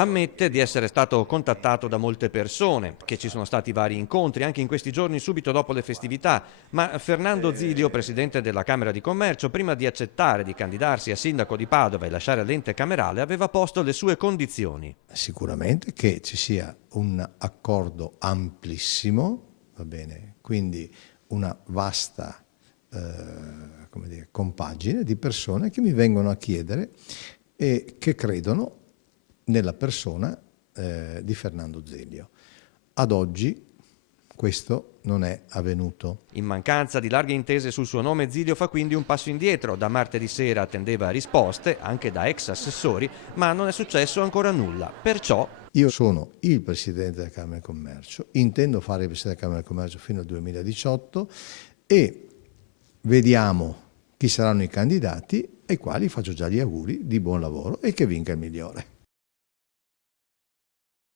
Ammette di essere stato contattato da molte persone, che ci sono stati vari incontri anche in questi giorni subito dopo le festività, ma Fernando Zilio, presidente della Camera di Commercio, prima di accettare di candidarsi a sindaco di Padova e lasciare l'ente camerale, aveva posto le sue condizioni. Sicuramente che ci sia un accordo amplissimo, va bene, quindi una vasta compagine di persone che mi vengono a chiedere e che credono nella persona di Fernando Zilio. Ad oggi questo non è avvenuto. In mancanza di larghe intese sul suo nome, Zilio fa quindi un passo indietro. Da martedì sera attendeva risposte, anche da ex assessori, ma non è successo ancora nulla. Perciò io sono il Presidente della Camera di Commercio, intendo fare il Presidente della Camera di Commercio fino al 2018 e vediamo chi saranno i candidati ai quali faccio già gli auguri di buon lavoro e che vinca il migliore.